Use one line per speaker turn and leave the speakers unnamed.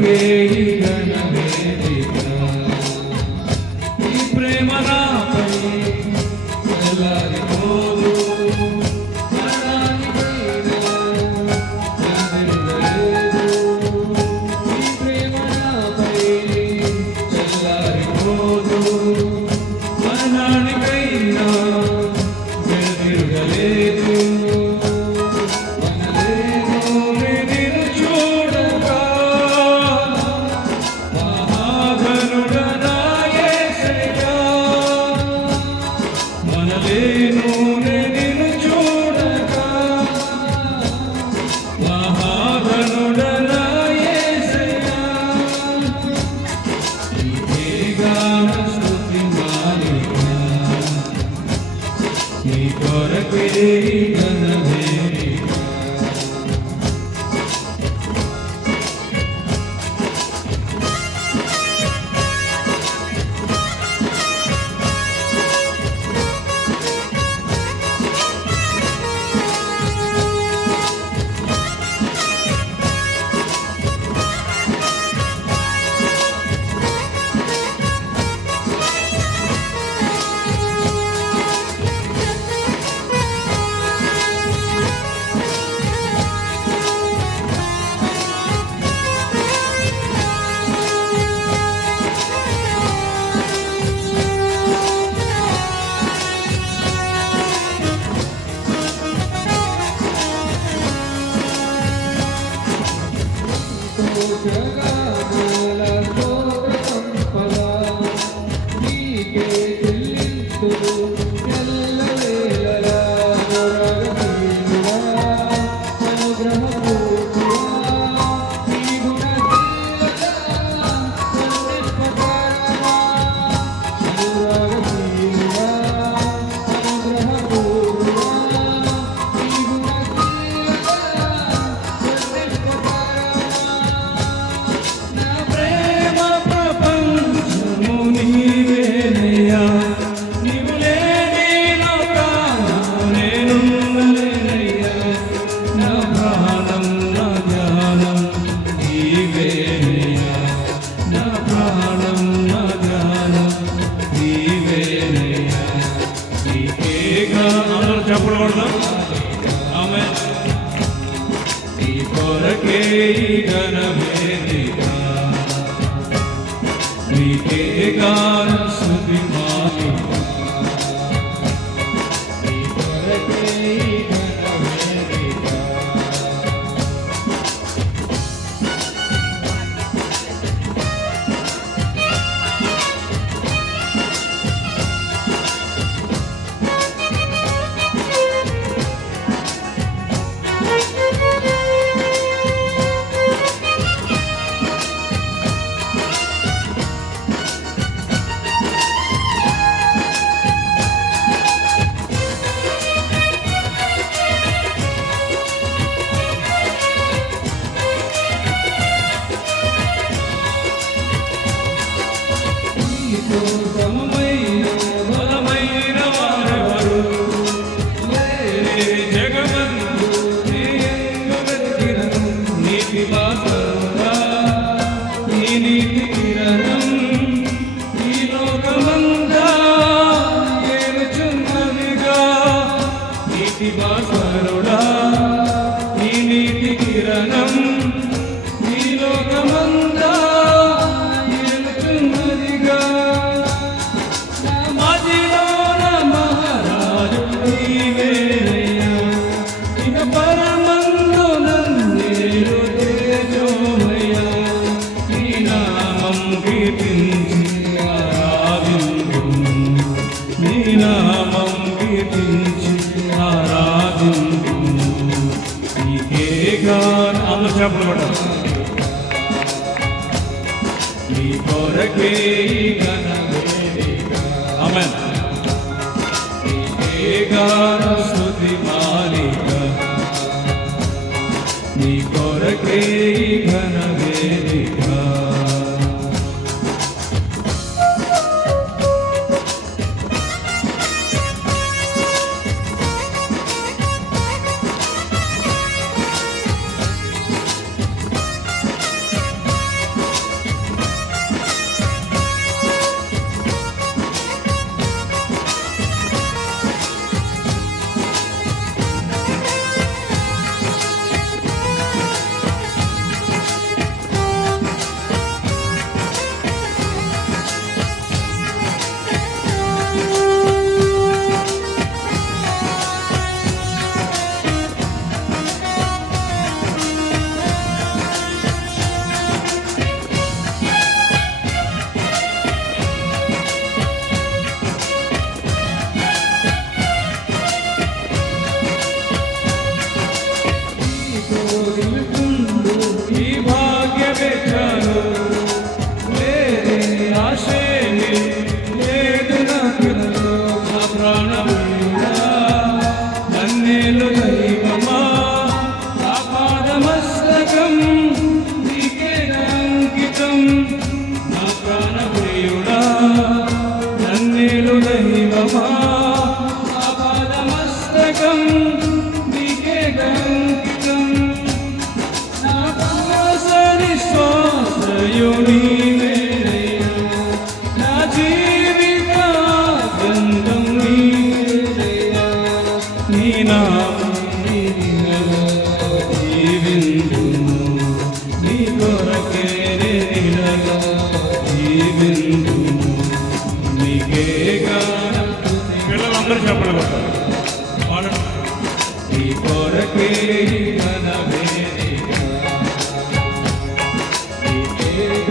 gave orada. Siva's జ్ఞాపన పడాలి ജീവിക്കുന്നു നീ തുറക്കേരെ നിലക ജീവിന്നു